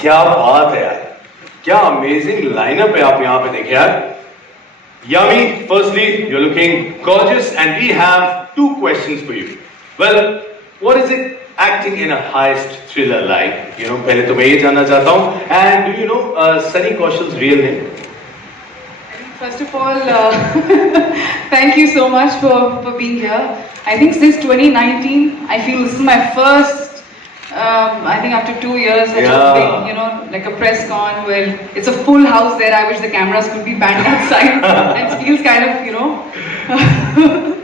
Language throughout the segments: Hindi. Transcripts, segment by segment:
क्या बात है यार, क्या अमेजिंग लाइनअप है आप यहाँ पे देखें यार। Yami, firstly, you're looking gorgeous, and we have 2 questions for you. Well, what is it acting in a heist thriller like? You know, पहले तो मैं ये जानना चाहता हूँ. And do you know Sunny Kaushal's real name? First of all, thank you so much for being here. I think since 2019, I feel this is my first. I think after 2 years, such a big, you know, like a press con where it's a full house there. I wish the cameras could be banned outside. And it feels kind of, you know,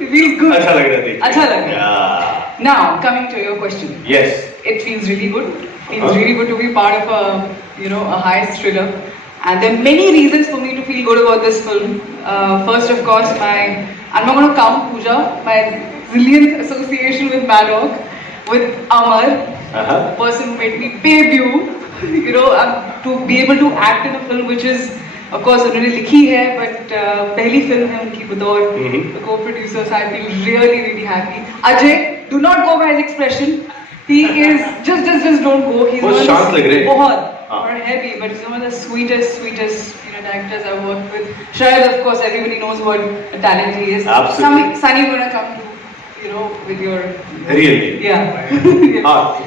it feels good. अच्छा लग रहा है. अच्छा लग रहा है. Now, coming to your question. Yes. It feels really good. Feels really good to be part of a, you know, a heist thriller. And there are many reasons for me to feel good about this film. First, of course, I'm not going to count Pooja, my brilliant association with Maddock, with Amar. Person who made me debut, you know, to be able to act in a film which is, of course, उन्होंने लिखी है, but पहली फिल्म है उनकी बतौर the co-producers. I feel really, really happy. Ajay, do not go by his expression. He is just don't go. He's बहुत शांत लग रहे हैं. बहुत और heavy, but he's one of the sweetest, you know, directors I've worked with. Shayad, of course, everybody knows what a talent he is. Absolutely. Sunny gonna come to, you know, with your real name. Yeah.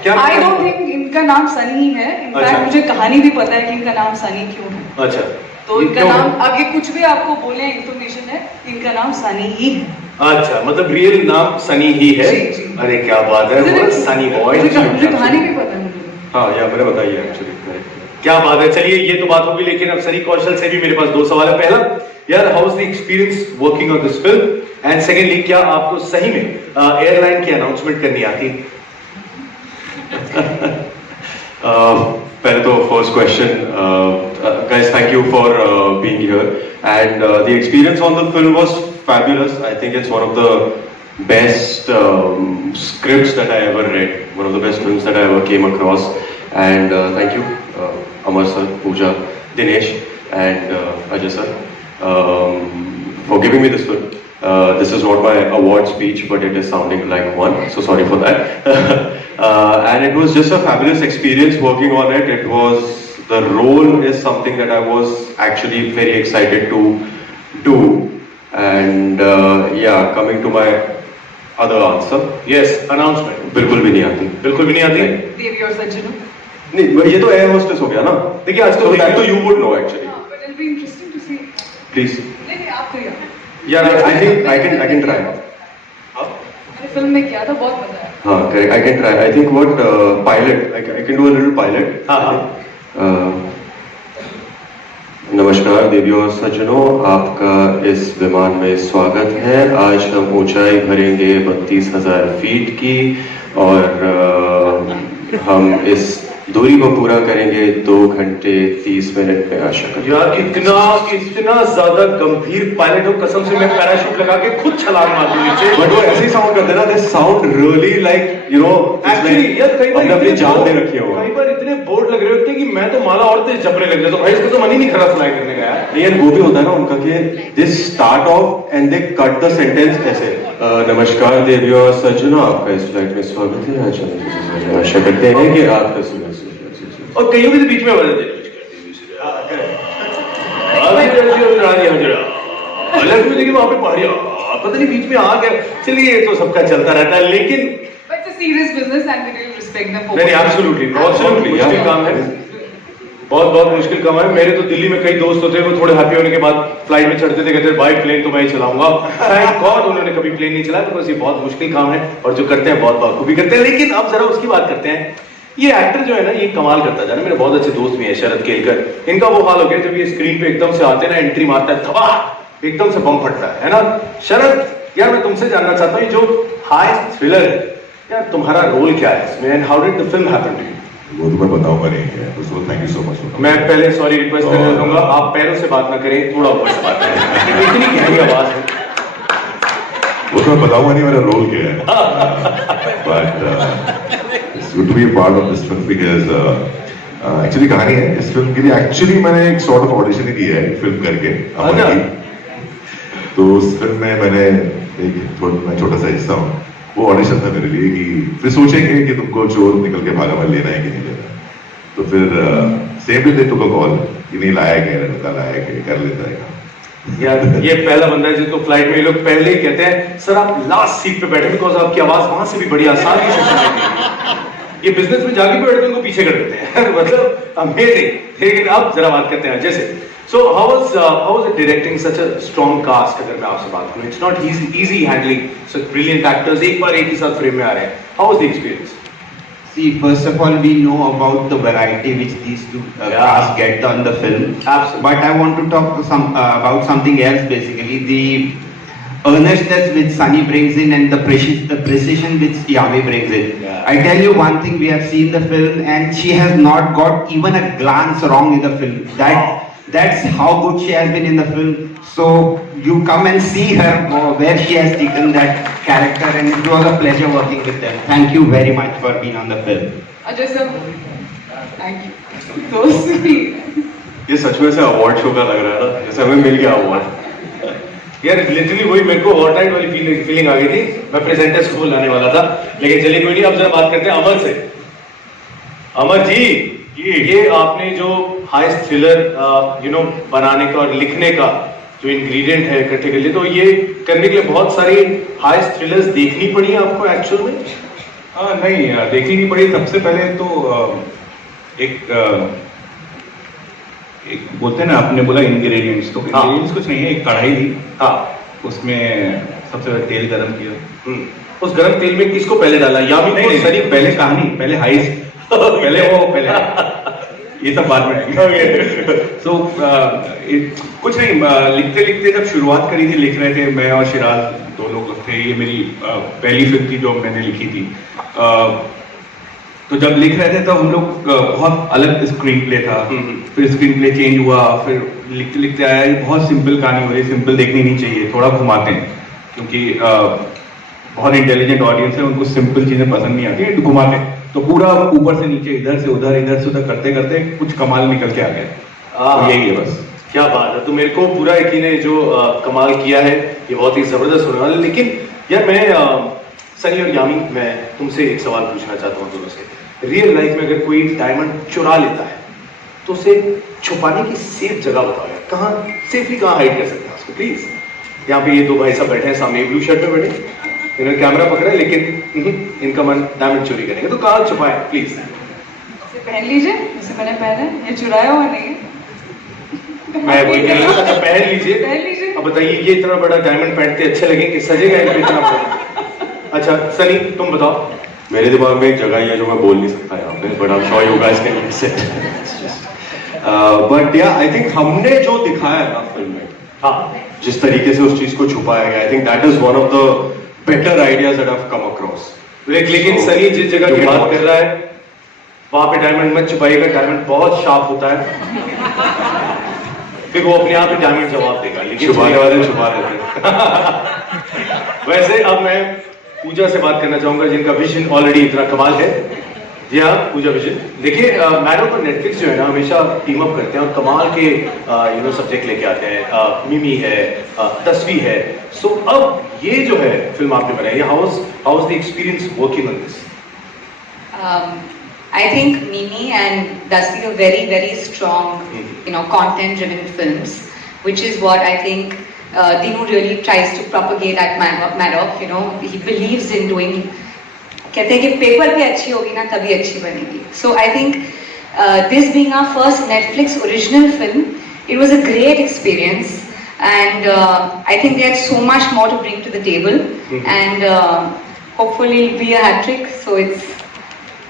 क्या? I don't think इनका नाम सनी ही है. In fact, मुझे कहानी भी पता है कि इनका नाम सनी क्यों है. अच्छा. तो इनका नाम आगे कुछ भी आपको बोले इंफॉर्मेशन है, इनका नाम सनी ही है. अच्छा, मतलब रियल नाम सनी ही है. अरे क्या बात है, वो सनी बॉय. मुझे कहानी भी पता है. हाँ, या मैंने बताइए एक्चुअली. क्या बात है. चलिए, ये तो बात होगी, लेकिन अब सनी कौशल से भी मेरे पास 2 सवाल है. पहला, यार, how is the experience working on this film? And secondly, क्या आपको सही में एयरलाइन की अनाउंसमेंट करनी आती? पहले तो first question, guys, thank you for being here, and the experience on the film was fabulous. I think it's one of the best scripts that I ever read, one of the best films that I ever came across, and thank you, Amar sir, Pooja, Dinesh, and Ajay sir, for giving me this film. This is not my award speech, but it is sounding like one, so sorry for that. And it was just a fabulous experience working on it. It was, the role is something that I was actually very excited to do. And yeah, coming to my other answer. Yes, announcement. बिल्कुल भी नहीं आती. बिल्कुल भी नहीं आती? Devi और सज्जनों. नहीं, ये तो एयर होस्टेस हो गया ना. देखिए, आज तो that you would know actually. But it'll be interesting to see. Please. नहीं, आप करिए. Yeah, I think I can try. मैंने फिल्म में किया था, बहुत मजा आया. हाँ, correct. I can try. I think what pilot. I can do a little pilot. हाँ. नमस्कार देवी और सज्जनों, आपका इस विमान में स्वागत है. आज हम ऊंचाई भरेंगे 32,000 फीट की, और हम इस दूरी को पूरा करेंगे 2 घंटे 30 मिनट में, आशा करते हैं. यार, इतना ज्यादा गंभीर पायलट हो, कसम से मैं पैराशूट लगा के खुद छलांग मार दूं नीचे. बट वो ऐसे ही साउंड करते हैं ना, they sound really like, you know, actually यार, कई बार अपनी जान दे रखी हो. कई बार इतने बोर्ड लग रहे होते हैं कि मैं तो माला और तेज जपने लग जाता हूं. भाई, इसको तो मन ही नहीं खड़ा फ्लाई करने का यार. ये वो भी होता है ना उनका कि this start of and they cut the sentence ऐसे. नमस्कार देवी और सज्जनों, आपका इस फ्लाइट में स्वागत है. आज हम आशा करते हैं कि आपका सुबह और कईयों के बीच में आवाज देने देखिए वहां पे पहाड़ियां, पता नहीं बीच में आ गया. चलिए, ये तो सबका चलता रहता है, लेकिन serious business and we respect them. नहीं, एब्सोल्युटली मुश्किल काम है. बहुत मुश्किल काम है. मेरे तो दिल्ली में कई दोस्त होते हैं, वो थोड़े हैप्पी होने के बाद फ्लाइट में चढ़ते थे, कहते हैं भाई प्लेन तो मैं ही चलाऊंगा. थैंक गॉड उन्होंने कभी प्लेन नहीं चलाया, बिकॉज़ ये बहुत मुश्किल काम है, और जो करते हैं बहुत बखूबी करते हैं. लेकिन अब जरा उसकी बात करते हैं. ये एक्टर जो है ना, ये कमाल करता है. मेरे बहुत अच्छे दोस्त भी हैं, शरद केलकर. इनका वो हाल हो गया, जब ये स्क्रीन पे एकदम से आते हैं ना, एंट्री मारता है, धबा एकदम से बम फटता है ना. शरद, यार मैं तुमसे जानना चाहता हूँ, ये जो हाइस्ट थ्रिलर है, यार तुम्हारा रोल क्या है इसमें, and how did the film happen to you? वो तो मैं बताऊंगा नहीं है, तो so thank you so much. मैं पहले सॉरी रिक्वेस्ट करना चाहूंगा, आप पैरों से बात ना करें, थोड़ा ऊपर से बात करें, इतनी गहरी आवाज है। वो तो मैं बताऊंगा नहीं मेरा रोल क्या है, but it's good to be part of this film because actually कहानी है इस फिल्म के लिए, एक्चुअली मैंने एक सॉर्ट ऑफ ऑडिशन ही दिया है फिल्म करके अमर की। तो उस फिल्म में मैंने मैं छोटा सा हिस्सा हूँ, वो ऑडिशन था मेरे लिए कि फिर सोचेंगे कि तुमको चोर निकल के भागा में लेना है कि नहीं लेना। तो फिर same day they took a call कि नहीं लायक है, लड़का लायक है, कर लेता है। यार ये पहला बंदा है जिसको फ्लाइट में ये लोग पहले ही कहते हैं सर आप लास्ट सीट पे बैठे, बिकॉज आपकी आवाज वहां से भी बड़ी आसानी से सुनाई। ये बिजनेस में जाके भी बैठते हैं, उनको पीछे कर देते हैं मतलब अमेजिंग। लेकिन अब जरा बात करते हैं जैसे, so how was it directing such a strong cast? अगर मैं आपसे बात करूं, it's not easy handling such brilliant actors एक बार एक ही साथ फ्रेम में आ रहे हैं। How was the experience? See, first of all, we know about the variety which these two cast get on the film. Absolutely. But I want to talk about something else. Basically, the earnestness which Sunny brings in and the precision which Yami brings in. Yeah. I tell you one thing: we have seen the film, and she has not got even a glance wrong in the film. That's how good she has been in the film. So you come and see her where she has taken that character, and it was a pleasure working with them. Thank you very much for being on the film. Ajay sir, thank you. So sweet. ये सच में से अवार्ड शो का लग रहा है ना, जैसे हमें मिल गया अवार्ड। यार लिटरली वही मेरे को वॉर नाइट वाली फीलिंग आ गई थी। मैं प्रेजेंटर्स को बुलाने वाला था, लेकिन चलिए कोई नहीं। अब जरा बात करते हैं अमर से। अमर जी, ये आपने जो हाईएस्ट थ्रिलर बनाने का और लिखने का जो इंग्रेडिएंट है इकट्ठे के लिए, तो ये करने के लिए बहुत सारी हाईएस्ट थ्रिलर्स देखनी पड़ी है आपको एक्चुअल में? नहीं देखनी नहीं पड़ी। सबसे पहले तो एक बोलते हैं ना, आपने बोला इंग्रेडिएंट्स, तो इंग्रेडिएंट्स कुछ नहीं है, एक कढ़ाई ली, हाँ, उसमें सबसे पहले तेल गरम किया। उस गरम तेल में किसको पहले डाला? यामी को? नहीं सर, पहले कहानी, पहले हाइस्ट, पहले ये सब बाद में आएंगे। तो कुछ नहीं, लिखते लिखते जब शुरुआत करी थी, लिख रहे थे मैं और शिराज, दो लोग थे। ये मेरी पहली फिल्म थी जो मैंने लिखी थी। तो जब लिख रहे थे तो हम लोग बहुत अलग स्क्रीन प्ले था, फिर स्क्रीन प्ले चेंज हुआ, फिर लिखते लिखते आया ये बहुत सिंपल कहानी हो रही है, सिंपल देखनी नहीं चाहिए, थोड़ा घुमाते हैं, क्योंकि बहुत इंटेलिजेंट ऑडियंस है, उनको सिंपल चीजें पसंद नहीं आती है, घुमाते हैं। तो पूरा ऊपर से नीचे, इधर से उधर करते करते कुछ कमाल निकल के आ गया। तो यही है बस। क्या बात है। तो मेरे को पूरा यकीन है जो कमाल किया है ये बहुत ही जबरदस्त होने वाला है। लेकिन यार मैं सनी और यामी, मैं तुमसे एक सवाल पूछना चाहता हूँ दोनों से। रियल लाइफ में अगर कोई डायमंड चुरा लेता है तो उसे छुपाने की सेफ जगह बताओ यार, कहाँ सेफली कहाँ हाइड कर सकते हैं उसको प्लीज। यहाँ पे ये दो भाई साहब बैठे हैं सामने, ब्लू शर्ट में बैठे, इन्होंने कैमरा पकड़ा है, लेकिन इनका मन डायमंड चोरी करेंगे, तो कहाँ छुपाए प्लीज? इसे पहन लीजिए, इसे मैंने पहना है, ये चुराया हुआ नहीं है। मैं वही कह रहा था, पहन लीजिए। पहन लीजिए। अब बताइए ये इतना बड़ा डायमंड पहनते अच्छे लगे कि सजेगा इनको इतना बड़ा? अच्छा सनी तुम बताओ। मेरे दिमाग में एक जगह ही है जो मैं बोल नहीं सकता यहाँ पे, but I am sure you guys can guess it. But yeah I think हमने जो दिखाया ना फिल्म में, हाँ, जिस तरीके से उस चीज को छुपाया गया, I think that is one of the better ideas that have come across. लेकिन सनी जिस जगह की बात कर रहा है वहां पे डायमंड मत छुपाइएगा, डायमंड बहुत शार्प होता है, फिर वो अपने आप ही डायमंड जवाब देगा, लेकिन छुपाने वाले छुपा देते हैं। वैसे अब मैं पूजा से बात करना चाहूंगा जिनका विजन ऑलरेडी इतना कमाल है। जी हाँ पूजा विजन, देखिए मैडम और नेटफ्लिक्स जो है ना हमेशा टीम अप करते हैं और कमाल के सब्जेक्ट लेके आते हैं। मिमी है, तस्वीर है। सो अब ये जो है फिल्म आपने बनाई है, how was the experience working on this? I think Mimi and Dusty are very, very strong, content-driven films, which is what I think Dinu really tries to propagate at Maddock. He believes in doing. कहते हैं कि पेपर भी अच्छी होगी ना तभी अच्छी बनेगी. So I think this being our first Netflix original film, it was a great experience, and I think they had so much more to bring to the table, and hopefully it'll be a hat trick. So it's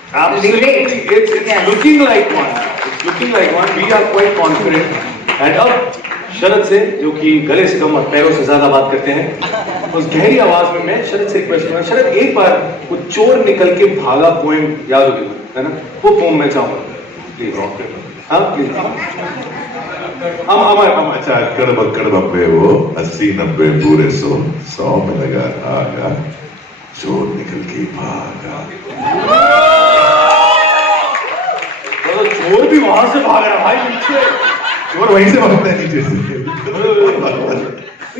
Absolutely, it's looking like one. It's looking like one. We are quite confident. And अब शरद से, जो कि गले से कम और पैरों से ज्यादा बात करते हैं, उस गहरी आवाज में मैं शरद से रिक्वेस्ट करूंगा, शरद एक बार वो चोर निकल के भागा पोएम याद होगी है ना, वो पोएम मैं चाहूंगा प्लीज। हाँ प्लीज। हम अच्छा अक्कड़ बक्कड़ बम्बे वो 80-90 पूरे 100 में लगा धागा, चोर निकल के भागा। तो चोर भी वहां से भाग रहा भाई नीचे, चोर वहीं से भागता है नीचे से।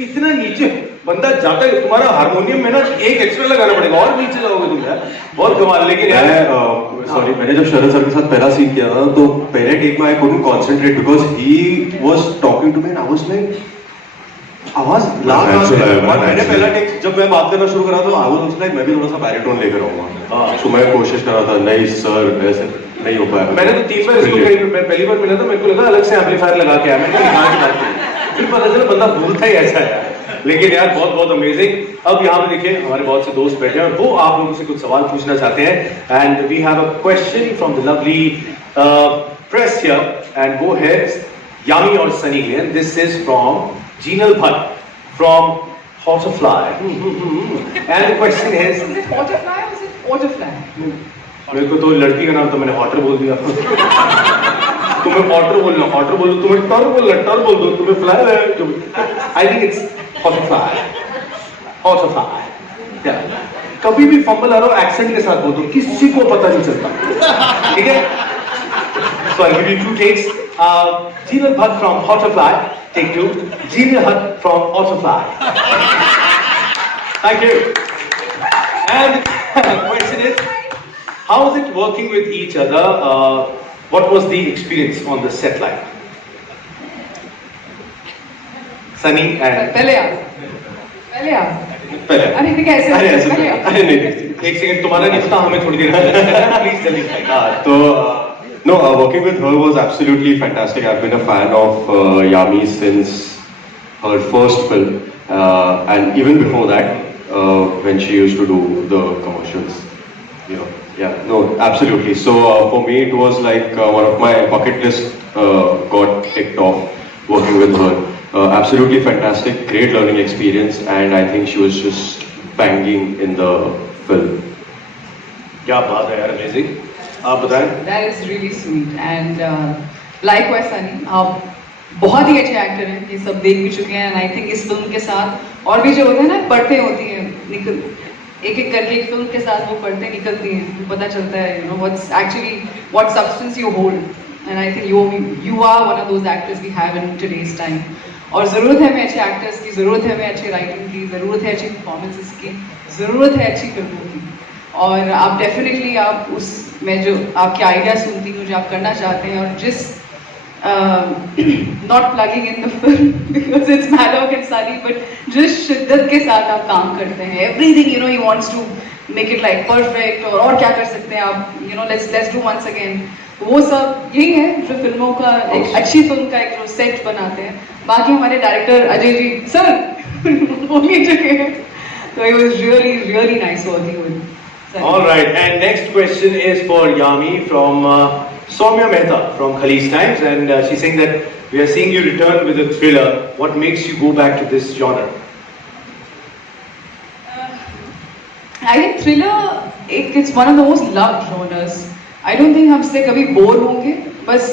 इतना नीचे बंदा जाता है, तुम्हारा हारमोनियम में ना एक एक्स्ट्रा लगाना पड़ेगा और नीचे जाओगे तुम यार, बहुत कमाल। लेकिन यार सॉरी, मैंने जब शरद सर के साथ पहला सीन किया था तो पहले टेक में I couldn't concentrate because he was talking to me and I was like आवाज लाग रहा है। और मैंने पहला टेक जब मैं बात करना शुरू करा तो आई वाज आल्सो लाइक मैं भी थोड़ा सा बैरिटोन लेकर आऊंगा, तो मैं कोशिश कर रहा था नहीं सर ऐसे नहीं हो पाया। मैंने तो 3 बार इसको पहली बार मिला था, मेरे को लगा अलग से एम्पलीफायर लगा के आया, मैंने कहा की बात की, फिर पता चला बंदा बोलता ही ऐसा है। लेकिन यार बहुत बहुत अमेजिंग। अब यहाँ पे देखिए हमारे बहुत से दोस्त बैठे हैं, वो आप लोगों से कुछ सवाल पूछना चाहते हैं and we have a question from the lovely press here and वो है यामी और सनी के लिए। This is from Jinal Bhatt from Hauterfly and the question is Butterfly or is it butterfly? मेरे को तो लड़की का नाम तो मैंने हॉटर बोल दिया तुम्हें ऑटर बोलना, ऑटर बोल दो, तुम्हें टर बोलना, टर बोल दो, तुम्हें फ्लाई आई थिंक इट्स हॉटरफ्लाई, हॉटरफ्लाई। कभी भी फंबल आ रहा हो एक्सेंट के साथ बोल दो, किसी को पता नहीं चलता, ठीक है। So I'll give you 2 takes. Jeeval Bhatt from Hotterfly, take 2. Jeeval Bhatt from Hotterfly. Thank you. And the question is, how is it working with each other? What was the experience on the set like? Sunny and पहले आ पहले अरे कैसे अरे ऐसे पहले आ। अरे नहीं एक सेकंड तुम्हारा नहीं पता, हमें थोड़ी देर प्लीज जल्दी। तो no, working with her was absolutely fantastic. I've been a fan of Yami since her first film, and even before that, when she used to do the commercials. You know, yeah, no, absolutely. So for me, it was like one of my bucket list got ticked off working with her. Absolutely fantastic, great learning experience, and I think she was just banging in the film. क्या बात है यार, अमेजिंग। आप बताएं। That is really sweet and likewise Sunny, आप बहुत ही अच्छे एक्टर हैं, ये सब देख भी चुके हैं and I think इस फिल्म के साथ और भी जो होते हैं ना पढ़ते होती हैं निकल एक एक करके एक फिल्म के साथ वो पढ़ते निकलती हैं, तो पता चलता है you know what's actually what substance you hold and I think you are one of those actors we have in today's time। और ज़रूरत है हमें अच्छे एक्टर्स की, ज़रूरत है हमें अच्छी राइटिंग की, ज़रूरत है अच्छी परफॉर्मेंसेस की, ज़रूरत है अच्छी फिल्मों की। और आप डेफिनेटली आप उस मैं जो आपके आइडिया सुनती हूँ जो आप करना चाहते हैं और जिस not plugging in the film because it's मैलोक एंड सनी बट जिस शिद्दत के साथ आप काम करते हैं everything you know he wants to make it like perfect और क्या कर सकते हैं आप you know let's do once again, वो सब यही है जो फिल्मों का एक अच्छी फिल्म का एक जो सेट बनाते हैं। बाकी हमारे डायरेक्टर अजय जी सर बोल ही चुके हैं, तो it was really nice working with Sunny। All right, and next question is for Yami from Soumya Mehta from Khalij Times, and she's saying that we are seeing you return with a thriller. What makes you go back to this genre? I think thriller it's one of the most loved genres. I don't think हमसे कभी बोर होंगे, बस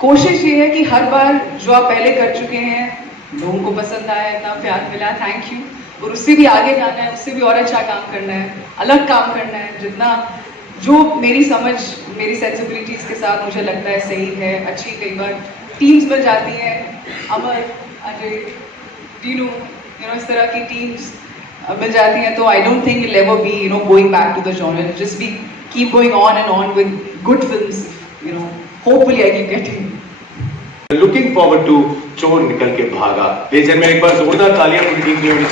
कोशिश ये है कि हर बार जो आप पहले कर चुके हैं लोगों को पसंद आया, इतना प्यार मिला, थैंक यू, और उससे भी आगे जाना है, उससे भी और अच्छा काम करना है, अलग काम करना है, जितना जो मेरी समझ मेरी सेंसिबिलिटीज के साथ मुझे लगता है सही है, अच्छी कई बार टीम्स बन जाती हैं, अमर अजय डीनू यू नो इस तरह की टीम्स मिल जाती हैं, तो I don't think will ever be you know going back to the genre, just be keep going on and on with good films, you know hopefully I keep getting. Looking forward to चोर निकल के भागा। लेजेंड में एक बार जोरदार तालियां पूरी टीम के लिए।